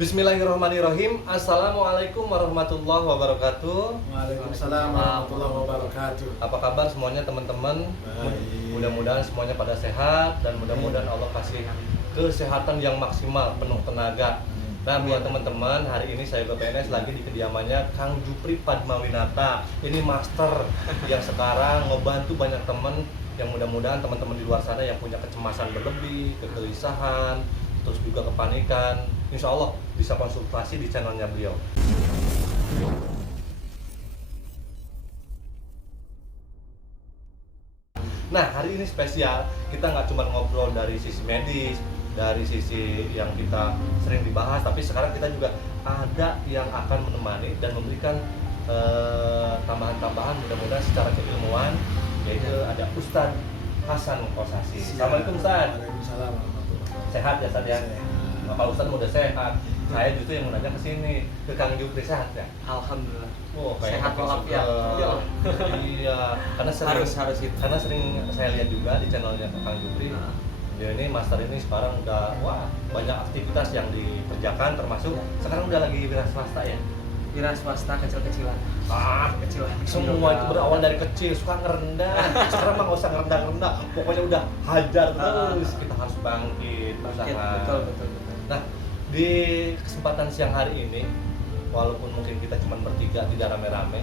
Bismillahirrahmanirrahim. Assalamualaikum warahmatullahi wabarakatuh. Waalaikumsalam warahmatullahi wabarakatuh. Apa kabar semuanya teman-teman? Baik. Mudah-mudahan semuanya pada sehat dan mudah-mudahan Allah kasih kesehatan yang maksimal, penuh tenaga. Nah, buat teman-teman, hari ini saya BPNS lagi di kediamannya Kang Jupri Padmawinata. Ini master yang sekarang ngebantu banyak teman yang mudah-mudahan teman-teman di luar sana yang punya kecemasan berlebih, kegelisahan, terus juga kepanikan. Insya Allah bisa konsultasi di channelnya beliau. Nah, hari ini spesial. Kita nggak cuma ngobrol dari sisi medis, dari sisi yang kita sering dibahas, tapi sekarang kita juga ada yang akan menemani dan memberikan tambahan-tambahan mudah-mudahan secara keilmuan, yaitu ada Ustadz Hasan Kosasi. Assalamualaikum Ustadz. Waalaikumsalam warahmatullahi wabarakatuh. Sehat ya Ustadz ya? Pak Ustadz udah sehat. Saya justru yang mau nanya ke sini, ke Kang Jupri, sehat ya? Alhamdulillah. Oh, Sehat walafiat. Iya, karena Harus itu. karena sering saya lihat juga di channelnya Kang Jupri. Dia ini master ini sekarang udah banyak aktivitas yang dikerjakan, termasuk sekarang udah lagi wira swasta ya. Wira swasta kecil-kecilan. Kecilan. Semua itu berawal dari kecil, suka ngerendah. Sekarang mah nggak usah ngerendah-ngerendah, pokoknya udah hajar terus. Kita harus bangkit, usaha. Betul. Nah, di kesempatan siang hari ini, walaupun mungkin kita cuma bertiga, tidak rame-rame,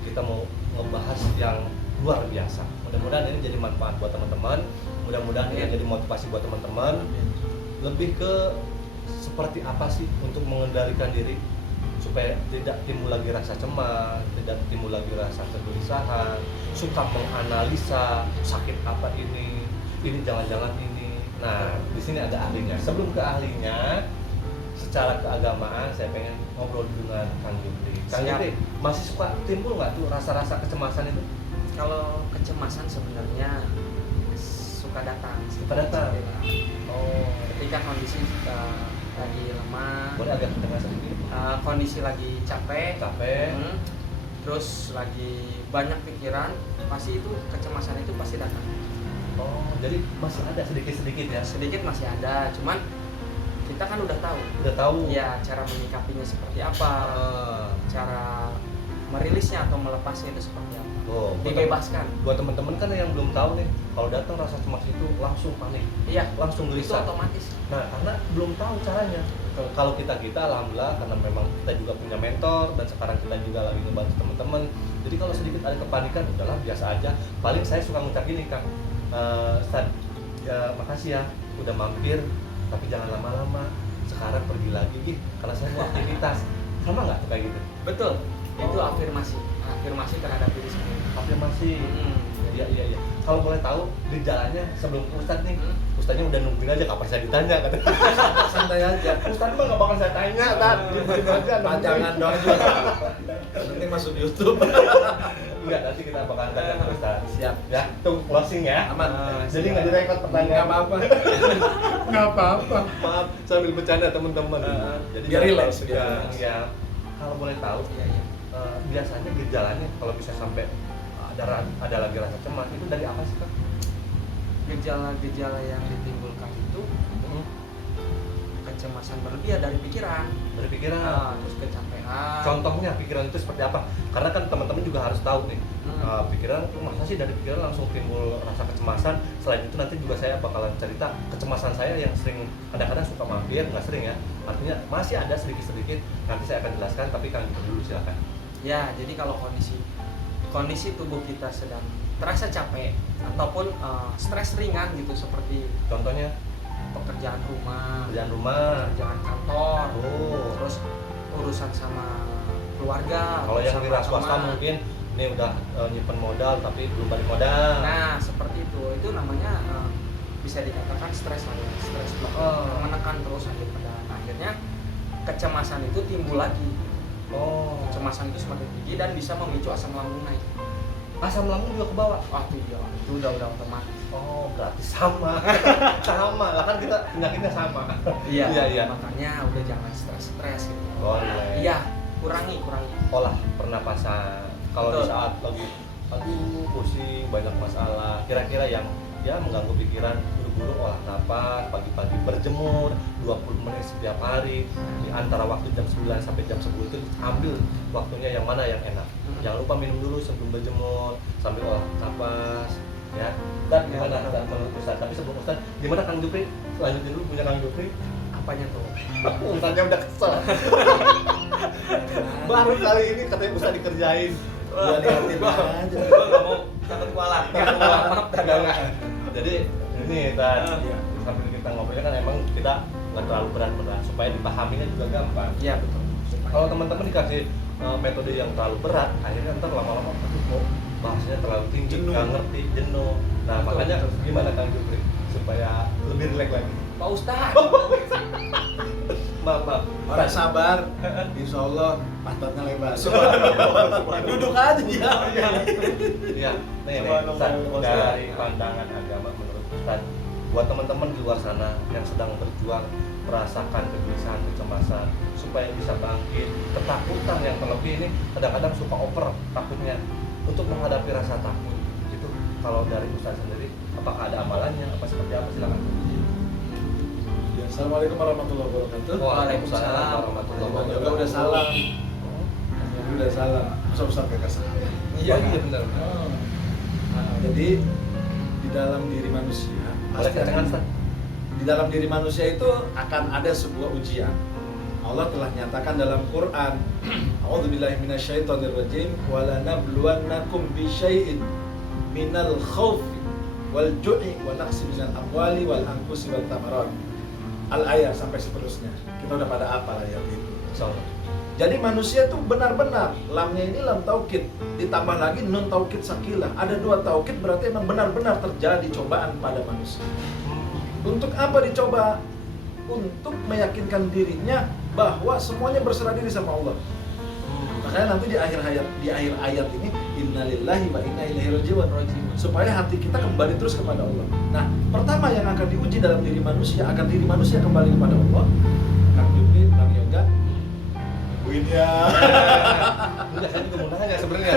kita mau ngebahas yang luar biasa. Mudah-mudahan ini jadi manfaat buat teman-teman, mudah-mudahan ini jadi motivasi buat teman-teman. Lebih ke seperti apa sih untuk mengendalikan diri supaya tidak timbul lagi rasa cemas, tidak timbul lagi rasa kegelisahan, suka menganalisa sakit apa ini jangan-jangan ini. Nah, di sini ada ahlinya. Sebelum ke ahlinya, secara keagamaan saya pengen ngobrol dulu dengan Kang Jupri. Kang Jupri, masih suka timbul nggak tuh rasa-rasa kecemasan itu? Kalau kecemasan sebenarnya suka datang. Oh, Ketika kondisi lagi lemah, boleh agak kedengar sedikit. kondisi lagi capek, Terus, terus lagi banyak pikiran, pasti itu kecemasan itu pasti datang. oh, jadi masih ada sedikit-sedikit ya? Sedikit masih ada, cuman kita kan udah tahu. Udah tahu? Ya, cara menyikapinya seperti apa, cara merilisnya atau melepasnya itu seperti apa. Oh, Dibebaskan. Buat teman-teman kan yang belum tahu nih, kalau datang rasa cemas itu langsung panik, Iya, langsung itu gelisah. otomatis. Nah, karena belum tahu caranya. Kalau kita alhamdulillah karena memang kita juga punya mentor dan sekarang kita juga lagi ngebantu teman-teman. Jadi kalau sedikit ada kepanikan, udahlah biasa aja. Paling saya suka ngucap gini, Kang. Ustaz, ya makasih ya udah mampir, tapi jangan lama-lama. Sekarang pergi lagi, karena saya mau aktivitas. Sama nggak tuh kayak gitu? Betul. Itu Oh. afirmasi terhadap diri sendiri. Afirmasi. Iya. Kalau boleh tahu gejalanya sebelum ke Ustadz nih, Ustadznya udah nungguin aja kapan saya ditanya kan. Santai aja. Ustadz mah nggak bakal saya tanya kan. Diam aja. Panjangan doang juga. Nanti masuk YouTube. Enggak, nanti kita bakal tanya ke Ustadz. Siap. Ya, tunggu closing ya. Aman. Jadi nggak direkod pertanyaan. Nggak apa-apa. Nggak apa-apa. Maaf, sambil bercanda teman-teman. Jadi biar relax, Ya. Kalau boleh tahu, Iya. biasanya gejalanya kalau bisa sampai ada lagi rasa cemas itu dari apa sih, Kak? Gejala-gejala yang ditimbulkan itu kecemasan berlebih dari pikiran. Berpikiran. Terus kecapean. Contohnya pikiran itu seperti apa? Karena kan teman-teman juga harus tahu nih. Pikiran, masa sih dari pikiran langsung timbul rasa kecemasan. Selain itu nanti juga saya bakalan cerita kecemasan saya yang sering kadang-kadang suka mampir, nggak sering ya. Artinya masih ada sedikit-sedikit. Nanti saya akan jelaskan, tapi Kang dulu silakan. Ya, jadi kalau kondisi tubuh kita sedang terasa capek ataupun stres ringan gitu, seperti Contohnya pekerjaan rumah, kerjaan pekerjaan kantor, Oh. terus urusan sama keluarga. Kalau yang sama wira swasta teman. mungkin ini udah nyimpen modal tapi belum balik modal. Nah, seperti itu namanya bisa dikatakan stres lah ya, stres menekan terus pada akhirnya kecemasan itu timbul lagi. Kecemasan itu semakin tinggi dan bisa memicu asam lambung naik. Asam lambung juga ke bawah. Itu udah otomatis. Berarti sama. Sama lah kan kita penyakitnya sama. Iya. Makanya udah jangan stres gitu. Boleh. Iya, kurangi. Olah pernapasan. Kalau di saat lagi pusing banyak masalah, kira-kira yang mengganggu pikiran, buru-buru olah nafas, pagi-pagi berjemur 20 menit setiap hari di antara waktu jam 9 sampai jam 10 itu ambil waktunya yang mana yang enak. Jangan lupa minum dulu sebelum berjemur sambil olah nafas ya. Dan gimana Ustaz menurut Ustaz? Tapi sebelum Ustaz, gimana Kang Jupri? Lanjutin dulu punya Kang Jupri. Apanya tuh? Ustaznya udah kesel. Baru kali ini katanya Ustaz dikerjain. Udah liatin aja. Gua nggak mau takut kualat. Maaf, Enggak. Jadi ini Ustaz, Iya. sambil kita ngobrolnya kan emang kita nggak terlalu berat-berat supaya dipahaminya juga gampang. Iya betul. Kalau teman-teman dikasih metode yang terlalu berat, akhirnya ntar lama-lama aduh kok bahasanya terlalu tinggi, Jenuh. nggak ngerti, jenuh. Nah Betul, makanya betul. gimana Kang Jupri supaya lebih rileks lagi? Pak Ustadz. Maaf. Orang sabar, insya Allah pantatnya lebar. Duduk aja dia. Iya, nih Subhanallah, Ustaz, Ustaz. dari pandangan agama menurut Ustaz, buat teman-teman di luar sana yang sedang berjuang merasakan kegelisahan, kecemasan supaya bisa bangkit, ketakutan yang terlebih ini kadang-kadang suka over takutnya untuk menghadapi rasa takut. Itu kalau dari Ustaz sendiri, apakah ada amalannya, apa seperti apa, silakan. Ya, Assalamualaikum warahmatullahi wabarakatuh. Waalaikumsalam warahmatullahi Yoga wabarakatuh. udah salam. Yoga udah salam. Ustaz kakak salam. Iya benar. Jadi di dalam diri manusia Boleh kecengan Ustaz? di dalam diri manusia itu akan ada sebuah ujian. Allah telah nyatakan dalam Quran, A'udzubillahi minasyaitonirrajim, wa lanabluwannakum bisyai'in minal khaufi wal ju'i wa naqsi minal amwali wal anfusi wal thamarat. Al-ayat sampai seterusnya. Kita udah pada hafal ayat itu. Insyaallah. Jadi manusia itu benar-benar, lamnya ini lam taukid, ditambah lagi nun taukid sakilah. Ada dua taukid berarti emang benar-benar terjadi cobaan pada manusia. Untuk apa dicoba? Untuk meyakinkan dirinya bahwa semuanya berserah diri sama Allah. Makanya nanti di akhir ayat ini innalillahi wa inna ilaihi raji'un, supaya hati kita kembali terus kepada Allah. Nah, pertama yang akan diuji dalam diri manusia agar diri manusia kembali kepada Allah. Kang Jupri, Kang Yoga, nungguin ya. Enggak, saya juga mau nanya sebenarnya.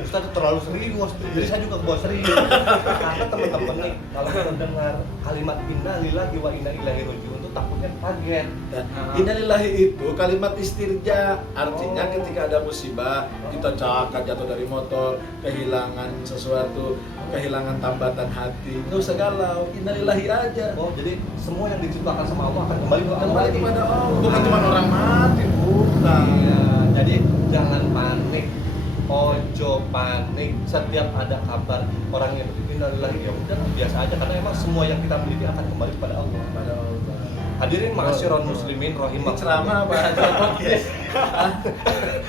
Ustaz tuh terlalu serius, jadi saya juga kebawa serius. Karena teman-teman nih, kalau mendengar kalimat innalillahi wa inna ilaihi raji'un itu takutnya kaget. Dan innalillahi itu kalimat istirja, artinya ketika ada musibah, kita jatuh dari motor, kehilangan sesuatu, kehilangan tambatan hati, nggak usah galau, innalillahi aja. Oh, jadi semua yang diciptakan sama Allah akan kembali ke Allah Kembali lagi. kepada Allah, bukan cuma orang mati, bukan. Iya, jadi jangan panik. Ojo panik setiap ada kabar orang yang innalillahi, ya udah biasa aja karena emang semua yang kita miliki akan kembali kepada Allah. Kepada Allah. Hadirin ma'asyiral muslimin Ini rahimakumullah. ceramah apa? Podcast.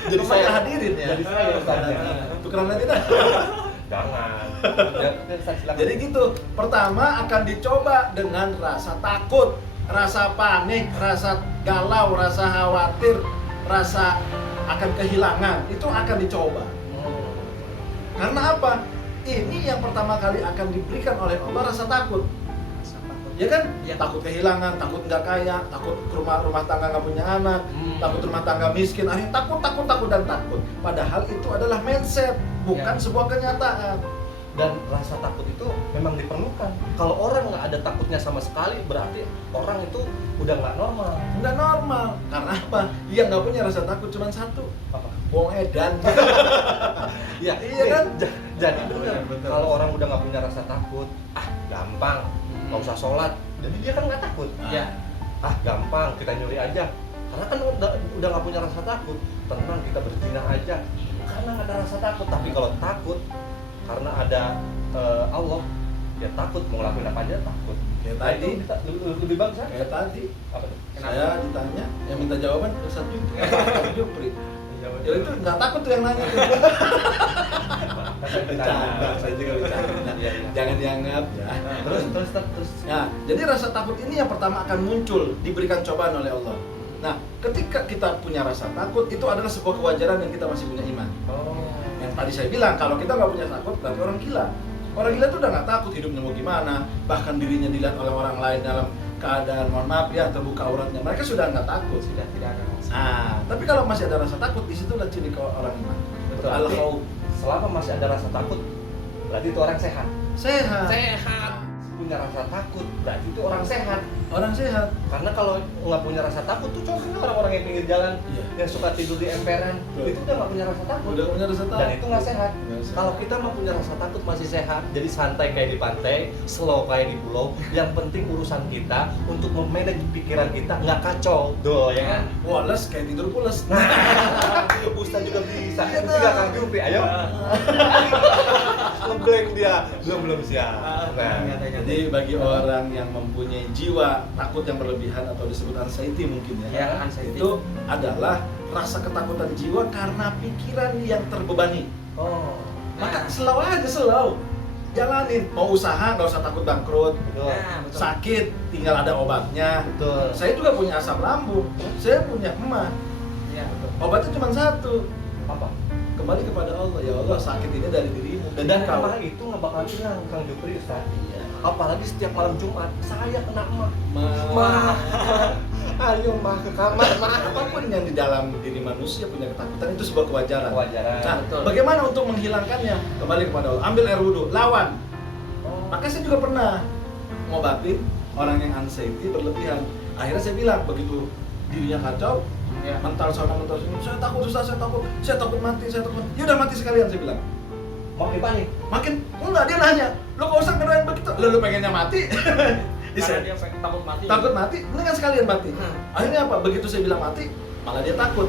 Jadi saya hadirin ya. Jadi saya Ustaznya. Tukeran aja dah. Jangan. Ya, Ustaz, silakan. Jadi gitu, pertama akan dicoba dengan rasa takut, rasa panik, rasa galau, rasa khawatir, rasa akan kehilangan, itu akan dicoba. Karena apa? Ini yang pertama kali akan diberikan oleh Allah, rasa takut. Ya kan? Ya. Takut kehilangan, takut nggak kaya, takut rumah tangga nggak punya anak, takut rumah tangga miskin, akhirnya takut dan takut. Padahal itu adalah mindset, bukan Ya. sebuah kenyataan. Dan rasa takut itu memang diperlukan. Kalau orang nggak ada takutnya sama sekali, berarti orang itu udah nggak normal. Nggak normal. Karena apa? Dia nggak punya rasa takut cuma satu, Apa? bohong edan. Ya, Iya kan? Jadi benar. Betul. Kalau orang udah nggak punya rasa takut, gampang, nggak usah sholat. Jadi dia kan nggak takut. Ya. Gampang, kita nyuri aja. Karena kan udah nggak punya rasa takut. Tenang, kita berzina aja. Karena nggak ada rasa takut. Tapi kalau takut, karena ada Allah, ya takut mau ngelakuin apa aja takut. Kayak Nah, tadi, itu kita lebih bagus kan? kayak tadi. Apa tuh? Saya ditanya, yang minta jawaban Ustaz Jupri. Ya itu nggak takut tuh yang nanya. Bercanda, saya juga bercanda. Iya, iya. Jangan dianggap ya. Terus. Nah, jadi rasa takut ini yang pertama akan muncul, diberikan cobaan oleh Allah. Nah, ketika kita punya rasa takut, itu adalah sebuah kewajaran yang kita masih punya iman. Oh. Yang tadi saya bilang, kalau kita nggak punya takut, berarti orang gila. Orang gila itu udah nggak takut hidupnya mau gimana, bahkan dirinya dilihat oleh orang lain dalam keadaan, mohon maaf ya, terbuka auratnya. Mereka sudah nggak takut. Sudah tidak ada rasa. Nah, tapi kalau masih ada rasa takut, disitulah ciri orang iman. Betul. Al-khawf. Selama masih ada rasa takut, berarti itu orang sehat. Sehat. Sehat. punya rasa takut, berarti itu orang sehat. Orang sehat. Karena kalau nggak punya rasa takut tuh contohnya orang-orang yang pinggir jalan Iya. yang suka tidur di emperan, Betul. itu udah nggak punya rasa takut. Udah punya rasa takut. Dan itu nggak sehat. Nggak sehat. Kalau kita mah punya rasa takut masih sehat, jadi santai kayak di pantai, slow kayak di pulau. Yang penting urusan kita untuk memanage pikiran kita nggak kacau, doh ya kan? Wallace kayak tidur pules. Ustaz juga bisa. Iya, Itu nggak Kang Jupri, ayo. Ngeblank dia, belum siap. Nah, Jadi bagi orang yang mempunyai jiwa takut yang berlebihan atau disebut anxiety mungkin ya, Ya, anxiety. itu adalah rasa ketakutan jiwa karena pikiran yang terbebani. oh, Maka slow aja, slow. Jalanin. Mau usaha nggak usah takut bangkrut. betul. Nah, betul. Sakit tinggal ada obatnya. Betul. Saya juga punya asam lambung. Saya punya emah. Iya, betul. Obatnya cuma satu. Apa? Kembali kepada Allah. Ya Allah, sakit ini dari dirimu. Dan kau. emah itu nggak bakal hilang, Kang Jupri Ustaz. Iya. Apalagi setiap malam Jumat, saya kena emah. Ma- Ayo mah ke kamar, mah. apapun yang di dalam diri manusia punya ketakutan itu sebuah kewajaran. Kewajaran. Nah, Betul. bagaimana untuk menghilangkannya? Kembali kepada Allah. Ambil air wudhu, lawan. Oh. Makanya saya juga pernah ngobatin orang yang anxiety berlebihan. Akhirnya saya bilang begitu dirinya kacau, Ya. mental sana mental sini, saya takut Ustaz, saya takut mati, saya takut. Ya udah mati sekalian saya bilang. Mau panik. Makin enggak, dia nanya, lo kok usah ngedoain begitu? Lo pengennya mati? Karena dia takut mati. Takut mati, mendingan sekalian mati. Hmm. Akhirnya apa? Begitu saya bilang mati, malah dia takut.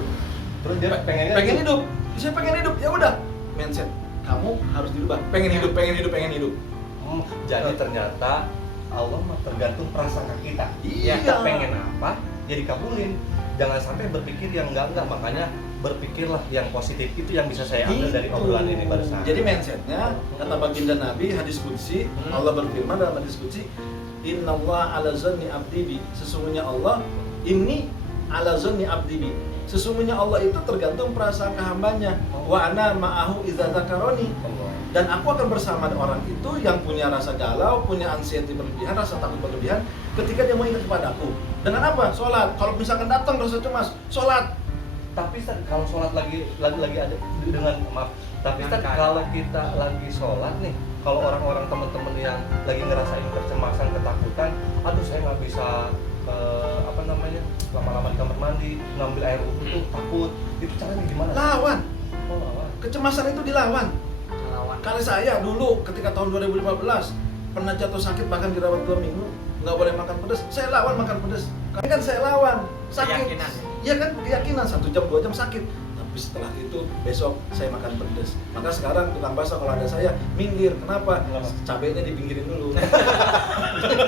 Terus dia pengennya Pengen hidup. Saya pengen hidup. Ya udah, mindset kamu harus dirubah. Pengen hidup, pengen hidup, pengen hidup. Jadi ternyata Allah mah tergantung prasangka kita. Iya. Kita pengen apa, jadi kabulin. Jangan sampai berpikir yang enggak. Makanya berpikirlah yang positif. Itu yang bisa saya ambil dari Itu. obrolan ini barusan. Jadi mindsetnya, kata baginda Nabi, hadis qudsi, Allah berfirman dalam hadis qudsi, Innallaha ala zanni abdi bi. Sesungguhnya Allah ini ala zanni abdi bi. Sesungguhnya Allah itu tergantung prasangka hambanya. Wa ana ma'ahu idza dzakaroni. Allah. Dan aku akan bersama orang itu yang punya rasa galau, punya anxiety berlebihan, rasa takut berlebihan ketika dia mau ingat kepadaku. Dengan apa? Sholat. Kalau misalkan datang rasa cemas, sholat. Tapi Ustaz, kalau sholat lagi ada dengan maaf. Tapi Ustaz, kalau kita lagi sholat nih, kalau orang-orang teman-teman yang lagi ngerasain kecemasan, ketakutan, aduh saya nggak bisa lama-lama di kamar mandi, ngambil air wudhu tuh takut. Itu caranya gimana? Lawan. Oh, lawan. Kecemasan itu dilawan. Lawan. Kalau saya dulu ketika tahun 2015 pernah jatuh sakit bahkan dirawat 2 minggu, nggak boleh makan pedas. Saya lawan makan pedas. Karena kan saya lawan sakit. Keyakinan. Iya kan, keyakinan 1 jam 2 jam sakit. Tapi setelah itu besok saya makan pedas. Maka sekarang tukang bakso kalau ada saya minggir. Kenapa? Kenapa? Cabenya dipinggirin dulu.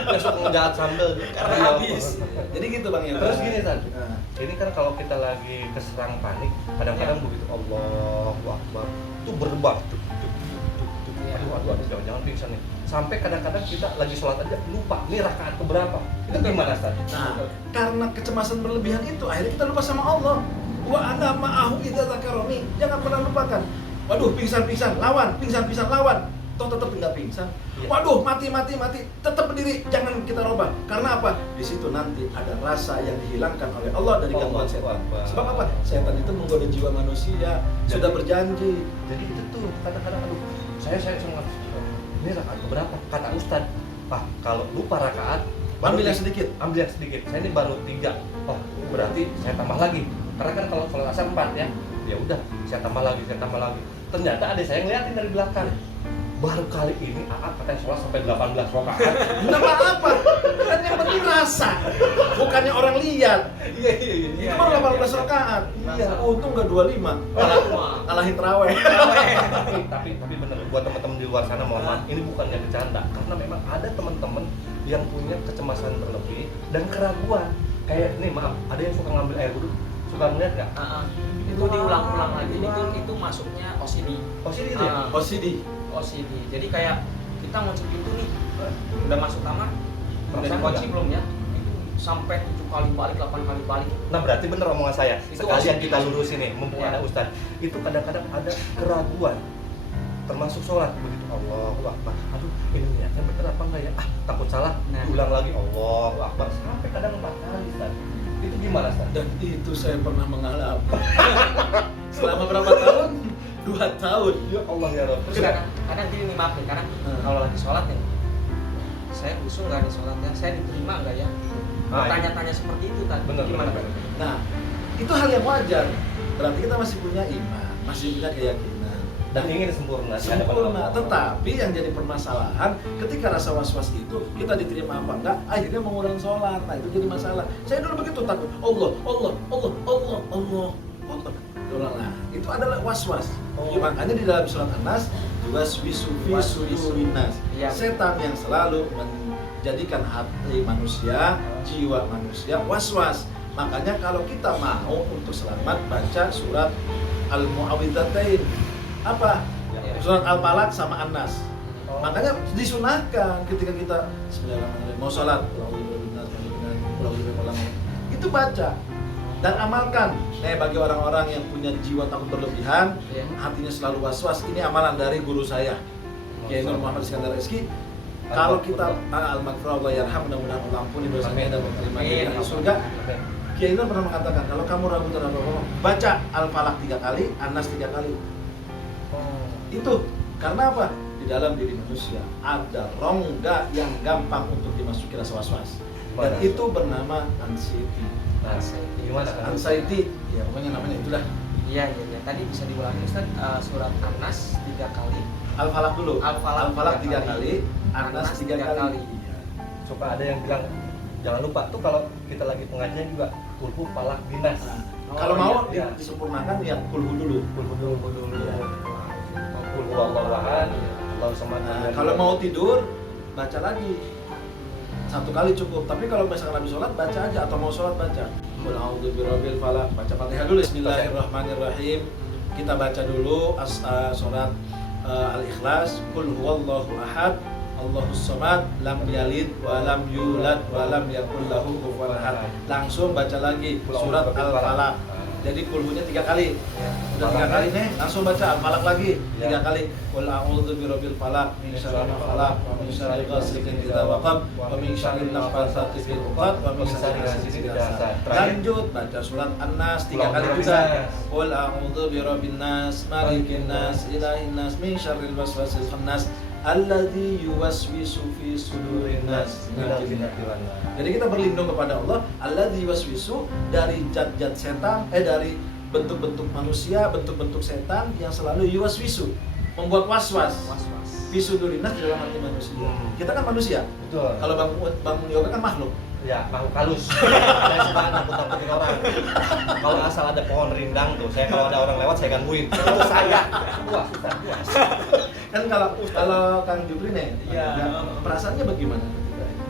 Besok ngejahat sambel Karena habis. Jadi gitu Bang ya. Terus gini Tan, Nah, ini kan kalau kita lagi keserang panik, kadang-kadang begitu Allahu Akbar, itu berdebar, aduh, jangan pingsan nih. Sampai kadang-kadang kita lagi sholat aja lupa, ini rakaat keberapa? Itu gimana Tan? Nah, karena kecemasan berlebihan itu akhirnya kita lupa sama Allah. Wa ana ma'ahu idza dzakaroni. Jangan pernah lupakan. Waduh, pingsan, lawan, pingsan, lawan. Toh tetap enggak pingsan. Iya. Waduh, mati, tetap berdiri. Jangan kita robah. Karena apa? Di situ nanti ada rasa yang dihilangkan oleh Allah dari gangguan setan. Sebab apa? Setan itu menggoda jiwa manusia. Sudah berjanji. Jadi itu tuh kadang-kadang aduh, saya semua ini rakaat keberapa? Kata Ustad, kalau lupa rakaat Ambil yang sedikit. Ambil yang sedikit. Saya ini baru 3. Oh, berarti saya tambah lagi. Karena kan kalau sholat asar 4 ya. Ya udah, saya tambah lagi. Ternyata adik saya ngeliatin dari belakang. Baru kali ini katanya sholat sampai 18 rakaat. Enggak apa-apa. Kan yang penting rasa. Bukannya orang lihat. Iya. Itu baru 18 rakaat. Iya. Untung enggak 25. Kalahin terawih. tapi bener buat teman-teman di luar sana mohon maaf, ini bukannya bercanda karena memang ada teman-teman yang punya kecemasan berlebih dan keraguan. Kayak nih maaf, ada yang suka ngambil air wudhu, suka ngeliat nggak? Itu diulang-ulang lagi. Itu masuknya OCD. OCD itu ya? OCD. Jadi kayak kita ngunci pintu nih, udah masuk kamar, udah dikunci belum ya? Itu sampai 7 kali balik, 8 kali balik. Nah berarti bener omongan saya. Itu Sekalian OCD. kita lurusin nih, mumpung Ya. ada Ustadz. Itu kadang-kadang ada keraguan, termasuk sholat begitu. Allahu Akbar. Aduh, ini niatnya bener apa enggak ya? Takut salah. Nah. Ulang lagi. Allahu Akbar. Sampai kadang 4 kali Ustadz. Itu gimana Ustadz? Dan itu saya pernah mengalami. Selama berapa tahun? 2 tahun. Ya Allah ya Rabb. Terus kadang gini nih, maaf nih, kadang kalau lagi sholat nih, saya khusyuk nggak di sholatnya, saya diterima nggak ya? Tanya-tanya seperti itu tadi. Benar, Gimana? benar. Nah, itu hal yang wajar. Berarti kita masih punya iman, masih punya keyakinan. Dan ingin sempurna di hadapan Sempurna, Allah. tetapi yang jadi permasalahan ketika rasa was-was itu kita diterima apa enggak, akhirnya mengurangi sholat. Nah itu jadi masalah. Saya dulu begitu takut. Allah. Nah itu adalah was-was. Oh. Makanya di dalam surat An-Nas waswisu fi sudurinnas. Iya. Setan yang selalu menjadikan hati manusia, jiwa manusia was-was. Makanya kalau kita mau untuk selamat baca surat Al-Mu'awwidzatain. Apa? Ya. Surat Al-Falaq sama An-Nas. Oh. Makanya disunahkan ketika kita mau sholat itu baca dan amalkan. Nah, bagi orang-orang yang punya jiwa takut berlebihan, Iya. hatinya selalu was-was, ini amalan dari guru saya, Kiai Nur Muhammad Iskandar Rizki. Kalau kita al-maghfirah Allah yarham, mudah-mudahan Allah ampuni dosanya dan menerima dia di surga. Kiai Nur pernah mengatakan, kalau kamu ragu terhadap Allah, baca Al-Falaq 3 kali, An-Nas 3 kali. Itu karena apa? Di dalam diri manusia ada rongga yang gampang untuk dimasuki rasa was-was. Dan Mana? itu bernama anxiety. Nah, gimana kan? Anxiety, ya pokoknya namanya itulah. Iya. Tadi bisa diulangi Ustaz, surat An-Nas 3 kali. Al-Falaq dulu. Al-Falaq 3 kali, An-Nas 3 kali. Iya. Suka ada yang bilang jangan lupa tuh kalau kita lagi pengajian juga kulhu falak binas. Nah, Oh, kalau mau iya. disempurnakan ya kulhu dulu. Kulhu dulu. Iya. Kulhu Allahu ahad, Allahu samad. Nah, kalau mau tidur baca lagi 1 kali cukup. Tapi kalau misalkan habis sholat baca aja, atau mau sholat baca. Qul a'udzu birabbil falaq. Baca Fatihah dulu. Bismillahirrahmanirrahim. Kita baca dulu surat Al-Ikhlas. Qul huwallahu ahad, Allahus samad, lam yalid wa lam yulad wa lam yakul lahu kufuwan ahad. Langsung baca lagi surat Al-Falaq. Jadi kulhunya 3 kali. Udah 3 kali nih, langsung baca Al-Falaq lagi 3 kali. Qul a'udzu birabbil falaq min syarri ma khalaq wa min syarri ghasiqin idza waqab wa min syarri nafatsati fil 'uqad wa min syarri hasidin idza hasad. Lanjut baca surat An-Nas 3 kali juga. Qul a'udzu birabbin nas, malikin nas, ilahin nas, min syarril waswasil khannas alladzi yuwaswisu fi sudurin nas minal jinnati wan nas. Jadi kita berlindung kepada Allah alladzi yuwaswisu dari zat-zat setan, dari bentuk-bentuk manusia, bentuk-bentuk setan yang selalu yuwaswisu, membuat was-was. Fi sudurin nas di dalam hati manusia. Kita kan manusia. Betul. Kalau Bang Yoga kan makhluk. Ya, makhluk halus. Saya suka nakut-nakutin orang. Kalau asal ada pohon rindang tuh, saya kalau ada orang lewat saya gangguin. Itu saya. Puas. Kan kalau Kang Jupri nih, Iya. perasaannya bagaimana ketika itu?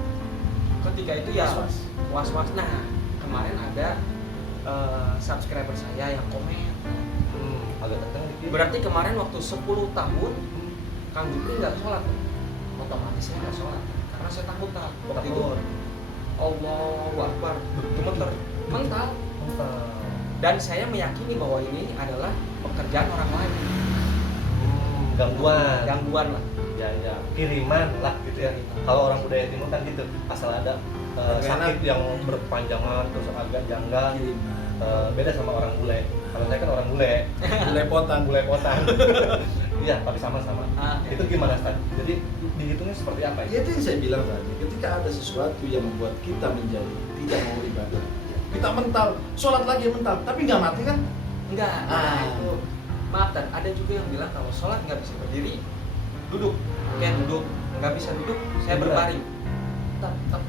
Ketika itu ya Was-was. was-was. Nah, kemarin ada subscriber saya yang komen. Agak kenceng dikit. Berarti kemarin waktu 10 tahun Kang Jupri nggak sholat, otomatis saya nggak sholat karena saya takut waktu itu. Allahu Akbar, gemeter mental. Dan saya meyakini bahwa ini adalah pekerjaan orang lain, gangguan lah. Ya, kiriman lah gitu ya. Kalau orang budaya timur kan gitu, asal ada sakit yang berkepanjangan terus agak janggal, beda sama orang bule. Kalau saya kan orang bule, bule potan. Iya, tapi sama-sama. Itu gimana Stan? Jadi dihitungnya seperti apa Ya itu yang saya bilang tadi, ketika ada sesuatu yang membuat kita menjadi tidak mau ibadah, kita mental, sholat lagi mental, tapi nggak mati kan? Enggak. Itu maaf, dan ada juga yang bilang kalau sholat nggak bisa berdiri, duduk. Kayak duduk, nggak bisa duduk, saya Iya. berbaring. Tetap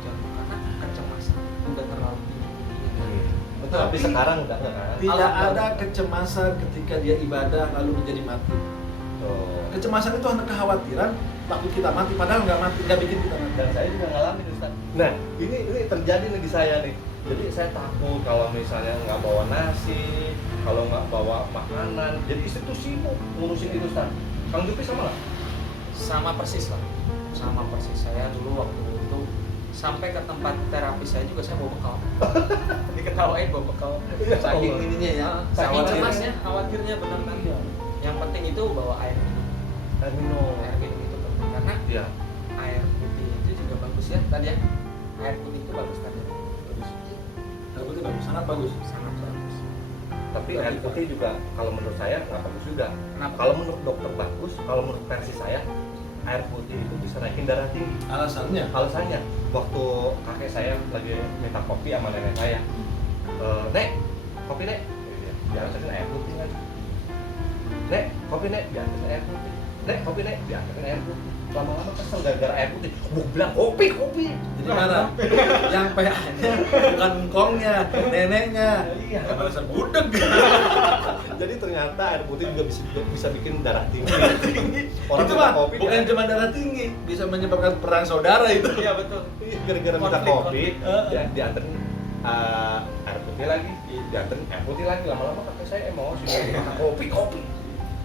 jatuh karena kecemasan udah terlalu tinggi. Betul, tapi sekarang udah enggak kan? Tidak ada kecemasan ketika dia ibadah lalu menjadi mati. Kecemasan itu hanya kekhawatiran takut kita mati, padahal nggak mati, nggak bikin kita mati. Dan saya juga ngalamin Ustaz. Nah, ini terjadi nih di saya nih. Jadi saya takut kalau misalnya nggak bawa nasi, kalau nggak bawa makanan. Jadi istri tuh sibuk ngurusin itu Ustaz. Kang Jupri sama lah? Sama persis lah, sama persis. Saya dulu waktu itu sampai ke tempat terapi saya juga saya bawa bekal. Diketawain bawa bekal. Saking ininya ya, Saking khawatir. cemasnya, khawatirnya benar kan. Yang penting itu bawa air minum. Air minum. Air minum itu penting karena Iya. air putih itu juga bagus ya tadi ya. Air putih itu bagus tadi. Bagus. Air putih bagus, sangat bagus. Sangat bagus. Tapi air putih juga kalau menurut saya nggak bagus juga. Kenapa? Kalau menurut dokter bagus, kalau menurut versi saya air putih itu bisa naikin darah tinggi. Alasannya? Alasannya, waktu kakek saya lagi minta kopi sama nenek saya, Nek, kopi Nek, diantarin air putih lagi. Nek, kopi Nek, diantarin air putih. Nek, kopi Nek, diantarin air putih. Lama-lama kesel gara-gara air putih. Gue bilang kopi. Jadi marah. Yang PA-nya bukan engkongnya, neneknya. Iya. Yang alasan budeg. Jadi ternyata air putih juga bisa bikin darah tinggi. Orang Itu minta mah kopi bukan dia- cuma darah tinggi, bisa menyebabkan perang saudara itu. Iya betul. Iya, gara-gara minta Konflik. kopi, dia dianterin air putih lagi, dianterin air putih lagi. Lama-lama kakek saya emosi, dia kopi.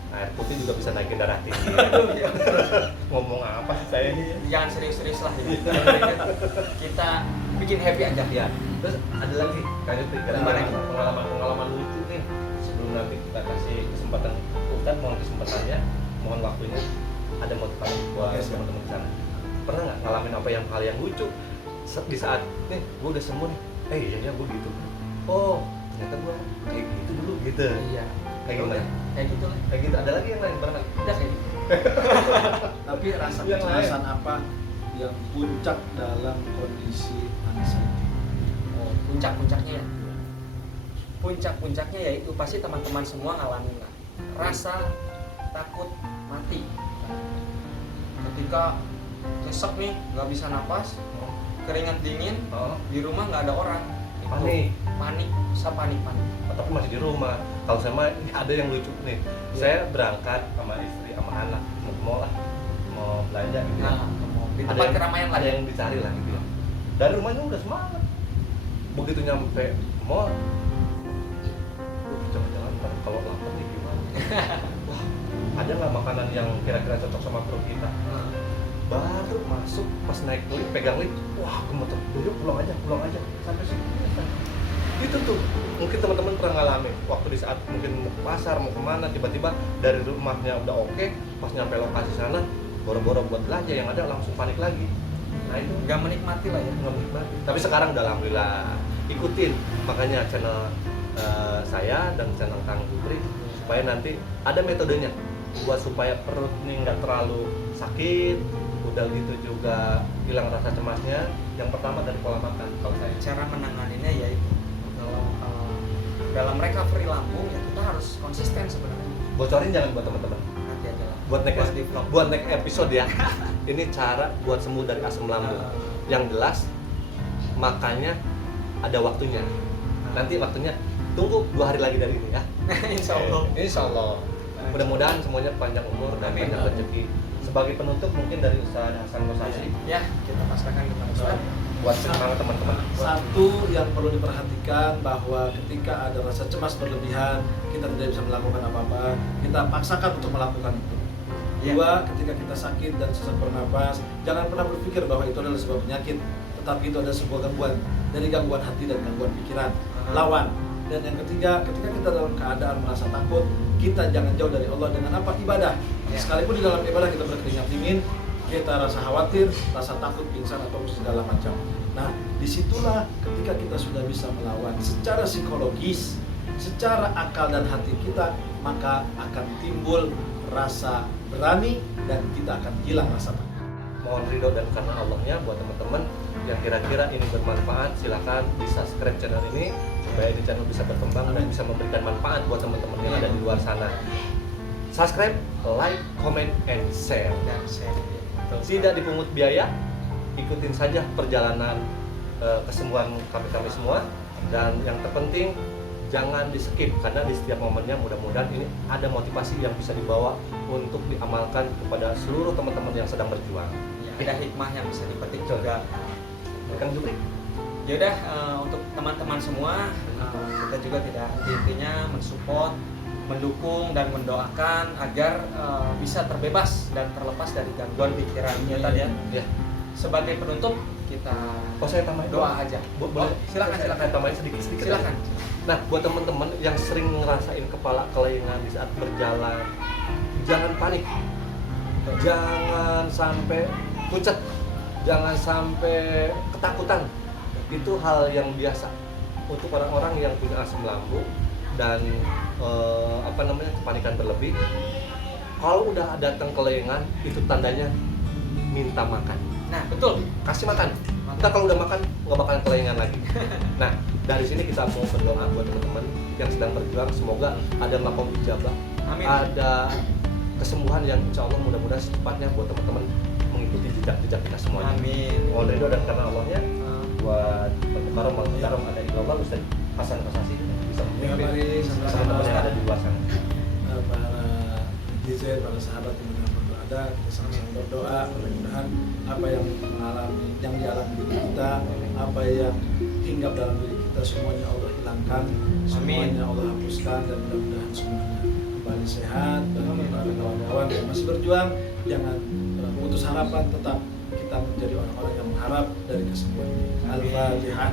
Air putih juga bisa naikin darah tinggi. Ngomong apa sih saya ini? Jangan serius-serius lah ya. Kita bikin happy aja. Ya, terus ada lagi kayak Gimana? pengalaman lucu nih. Sebelum nanti kita kasih kesempatan mohon kesempatannya, mohon waktunya. Ada motivasi buat Oke, siap. teman-teman di sana. Pernah nggak ngalamin apa yang hal yang lucu di saat nih gue udah sembuh nih, iya gue gitu. Oh ternyata gue kayak gitu dulu gitu. Iya. Kayak gimana? Kayak gitu lah. Kayak gitu. Ada lagi yang lain pernah? nggak? Udah kayak gitu. Tapi rasa Yang kecemasan apa yang puncak dalam kondisi anxiety? Oh, puncak-puncaknya ya. Puncak-puncaknya yaitu pasti teman-teman semua ngalamin lah. Rasa takut mati. Ketika nyesek nih, nggak bisa napas, keringat dingin, Oh, di rumah nggak ada orang. Itu panik. panik. Tapi masih di rumah. Kalau saya mah ada yang lucu nih. Saya berangkat sama istri sama anak mau ke mall lah, mau belanja gitu ya. Nah, di Ada tempat yang- keramaian lah. ada yang dicari lah gitu ya. Dari rumahnya udah semangat. Begitu nyampe mall, jangan-jangan ntar kalau lapar nih gimana? Wah, ada nggak makanan yang kira-kira cocok sama perut kita? Nah, Baru masuk pas naik lift, pegang lift, wah gemeter, yuk pulang aja sampai sini. Itu tuh mungkin teman-teman pernah ngalamin waktu di saat mungkin mau ke pasar mau kemana tiba-tiba dari rumahnya udah oke, pas nyampe lokasi sana boro-boro buat belanja yang ada langsung panik lagi. Nah itu nggak menikmati lah ya. nggak menikmati. Tapi sekarang udah alhamdulillah ikutin makanya channel saya dan channel Kang Putri supaya nanti ada metodenya buat supaya perut ini nggak terlalu sakit. Udah gitu juga hilang rasa cemasnya. Yang pertama dari pola makan kalau saya. Cara menanganinya yaitu dalam recovery lambung ya kita harus konsisten sebenarnya. Bocorin jangan buat teman-teman. Nanti aja lah. Buat next di vlog. buat next episode ya. Ini cara buat sembuh dari asam lambung. Yang jelas makannya ada waktunya. Nanti waktunya tunggu 2 hari lagi dari ini ya. Insya Allah. Insya Allah. Mudah-mudahan semuanya panjang umur dan Amin. banyak rezeki. Sebagai penutup mungkin dari usaha Hasan Kosasi Ya, kita pasrahkan kepada Ustaz. buat semangat teman-teman. Satu yang perlu diperhatikan bahwa ketika ada rasa cemas berlebihan, kita tidak bisa melakukan apa-apa, kita paksakan untuk melakukan itu. Ya. Dua, ketika kita sakit dan sesak bernapas, jangan pernah berpikir bahwa itu adalah sebuah penyakit, tetapi itu adalah sebuah gangguan dari gangguan hati dan gangguan pikiran. Lawan. Dan yang ketiga, ketika kita dalam keadaan merasa takut, kita jangan jauh dari Allah dengan apa? Ibadah. Ya. Sekalipun di dalam ibadah kita berkeringat dingin, kita rasa khawatir, rasa takut, pingsan atau segala macam. Nah, disitulah ketika kita sudah bisa melawan secara psikologis, secara akal dan hati kita, maka akan timbul rasa berani dan kita akan hilang rasa takut. Mohon ridho dan karena Allahnya buat teman-teman yang kira-kira ini bermanfaat, silakan di subscribe channel ini supaya ini channel bisa berkembang dan bisa memberikan manfaat buat teman-teman yang ada di luar sana. Subscribe, like, comment, and share. Dan share. Tidak dipungut biaya, ikutin saja perjalanan kesembuhan kami semua. Dan yang terpenting jangan di skip karena di setiap momennya mudah-mudahan ini ada motivasi yang bisa dibawa untuk diamalkan kepada seluruh teman-teman yang sedang berjuang. Ya, ada hikmah yang bisa dipetik Betul. juga. Kang Jupri, Yaudah, untuk teman-teman semua, kita juga tidak intinya mensupport, mendukung dan mendoakan agar bisa terbebas dan terlepas dari gangguan pikiran ya tadi ya. ya. Sebagai penutup kita Saya tambahin doa aja. Boleh? Silakan. Saya tambahin sedikit. Silakan. Nah, buat teman-teman yang sering ngerasain kepala kelengan di saat berjalan, jangan panik. Jangan sampai pucat. Jangan sampai ketakutan. Itu hal yang biasa untuk orang-orang yang punya asam lambung dan kepanikan berlebih. Kalau udah datang kelengan, itu tandanya minta makan. Nah, betul. Kasih makan. Ntar kalau udah makan nggak bakalan kelengan lagi. Nah, dari sini kita mau berdoa buat teman-teman yang sedang berjuang, semoga ada makom ijabah, Amin. ada kesembuhan yang insya Allah mudah-mudahan secepatnya buat teman-teman mengikuti jejak-jejak kita semuanya. Amin. Mohon ridho dan karena Allahnya buat Al-Mukarram Al-Mukarram ada di global, Ustaz Hasan Kosasi bisa Ya, mari sama sama-sama teman yang ada di luar sana. para netizen, para sahabat yang berada, kita sama-sama berdoa mudah-mudahan apa yang dialami diri kita, apa yang hinggap dalam diri kita semuanya Allah hilangkan, semuanya Allah hapuskan, dan mudah-mudahan semuanya kembali sehat. Dan para kawan-kawan yang masih berjuang jangan putus harapan, tetap kita menjadi orang-orang yang mengharap dari kesembuhan ini. Al-Fatihah.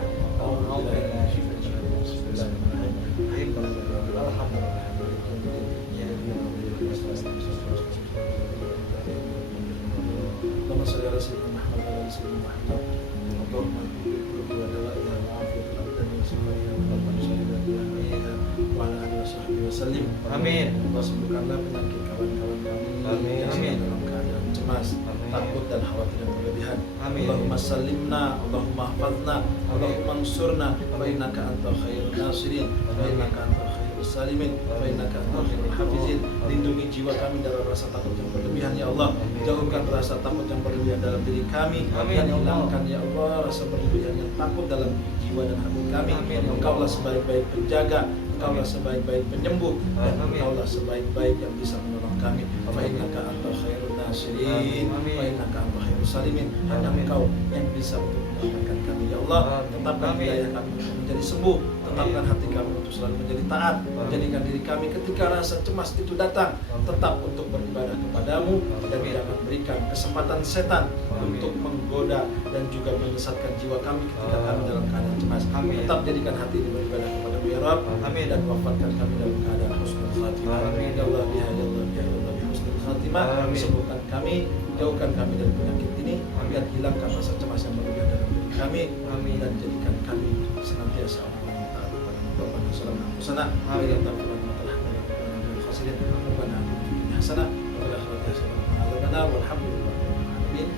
Amin. Allah sembuhkanlah penyakit kawan-kawan kami Amin. yang Amin. dalam keadaan cemas, Amin. takut dan khawatir yang berlebihan. Amin. Allahumma salimna, Allahumma hafadna, Allahumma ansurna, fa innaka anta khairun nasirin, fa innaka anta khairul salimin, fa innaka anta khairul hafizin. Lindungi jiwa kami dari rasa takut yang berlebihan ya Allah. Jauhkan rasa takut yang berlebihan dalam diri kami, Amin, dan ya Allah. hilangkan ya Allah rasa berlebihan yang takut dalam jiwa dan hati kami. Amin, ya Engkaulah Allah. sebaik-baik penjaga, Engkaulah Amin. sebaik-baik penyembuh, dan Amin. Engkaulah sebaik-baik yang bisa menolong kami. Fa innaka anta khairun nasirin, Amin. fa innaka anta khairus salimin. Hanya Amin. Engkau yang bisa untuk menyelamatkan kami ya Allah. Amin. Tetapkan Amin. wilayah kami untuk menjadi sembuh, tetapkan Amin. hati kami untuk selalu menjadi taat. Jadikan diri kami ketika rasa cemas itu datang tetap untuk beribadah kepadamu, dan Amin. jangan berikan kesempatan setan Amin. untuk menggoda dan juga menyesatkan jiwa kami ketika kami dalam keadaan cemas. Amin. Tetap jadikan hati ini beribadah kepadamu ya Rabb. Amin. Dan wafatkan kami dalam keadaan husnul khatimah. Amin. Ya Allah biha ya Allah biha ya Allah biha husnul khatimah. Amin. Sembuhkan kami, jauhkan kami dari penyakit ini, Amin. dan hilangkan rasa cemas yang berlebihan dalam diri kami. Amin. Dan jadikan kami senantiasa orang yang taat kepadamu. Rabbana salamna husana. Amin. Ya Ta'ala wa ta'ala wa khasirin. Rabbana atina hasanah wa fil akhirati hasanah wa qina adzabannar. Walhamdulillahirabbil alamin.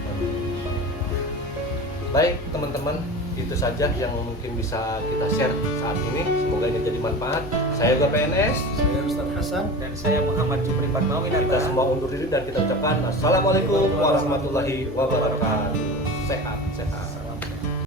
Baik teman-teman, itu saja yang mungkin bisa kita share saat ini. Semoga ini jadi manfaat. Saya juga PNS. Saya Ustaz Hasan. Dan saya Muhammad Jupri Fatmawinata. Kita semua undur diri dan kita ucapkan Assalamualaikum warahmatullahi wabarakatuh.